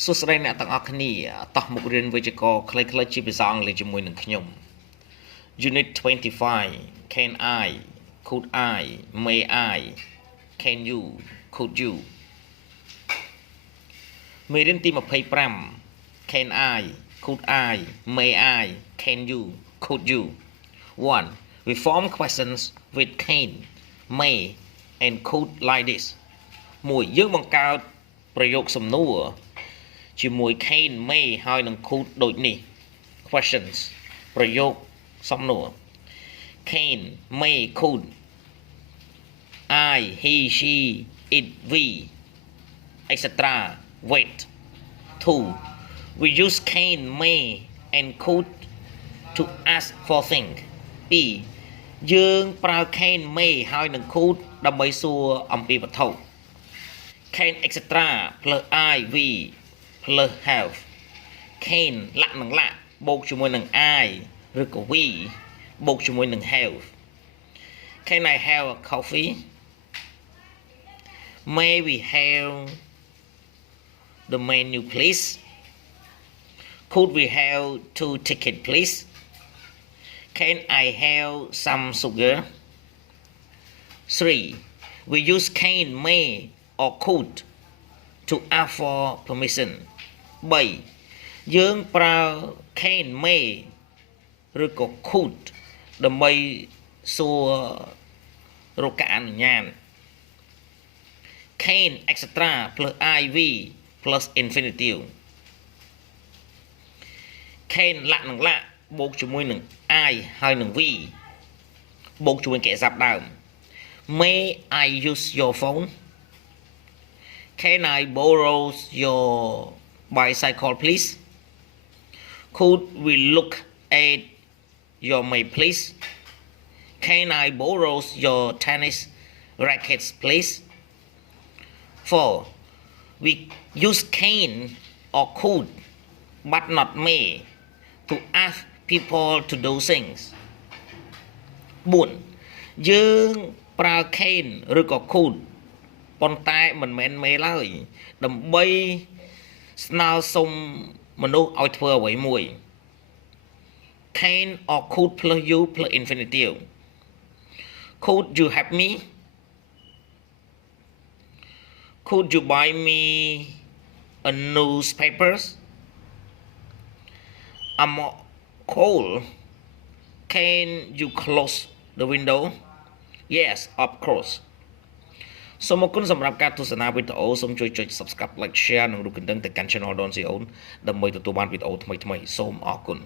สุดท้ายเนี่ยต่างอักนี่ต่อมุกเรียนวิจิกรคล้ายๆจีบซางเลยจมวยหนึ่งขยม Unit 25 Can I Could I May I Can you Could you มีเรียนตีมาเพย์พรำ Can I Could I May I Can you Could you 1. We form questions with can may and could like this មួយយើងបង្កើតប្រយោគសំណួរជាមួយ can may ហើយនឹង could ដូចនេះ questions ប្រយោគសំណួរ can may could I he she it we etc wait 2. We use can may and could to ask for things 2. យើងប្រើ can may ហើយនឹង could ដើម្បីសួរអំពីវត្ថុ can etc plus I we plus have can លាក់នឹងលាក់បូកជាមួយនឹង I ឬក៏ we បូកជាមួយនឹង have Can I have a coffee May we have the menu please Could we have 2 tickets please Can I have some sugar 3. We use can may or could to ask for permission 3. យើងប្រើ can may ឬក៏ could ដើម្បីសួររកការអនុញ្ញាត can etc plus iv plus infinitive can លាក់នឹងលាក់បូកជាមួយនឹង I ហើយនឹង we បូកជាមួយកិរិយាសព្ទដើម May I use your phone Can I borrow your bicycle please Could we look at your map please Can I borrow your tennis rackets please 4. We use can or could but not may to ask people to do things 4. យើងប្រើ can ឬក៏ could ប៉ុន្តែមិនមែន may ឡើយដើម្បីស្នើសុំមនុស្សឲ្យធ្វើអ្វីមួយ can or could plus you plus infinitive Could you help me Could you buy me a newspaper I'm cold Can you close the window Yes of course សូមអរគុណសម្រាប់ការទស្សនាវីដេអូសូមជួយចុច Subscribe Like Share និងរូបកណ្ដឹងទៅកាន់ Channel Don Sreyoun ដើម្បីទទួលបានវីដេអូថ្មីៗសូមអរគុណ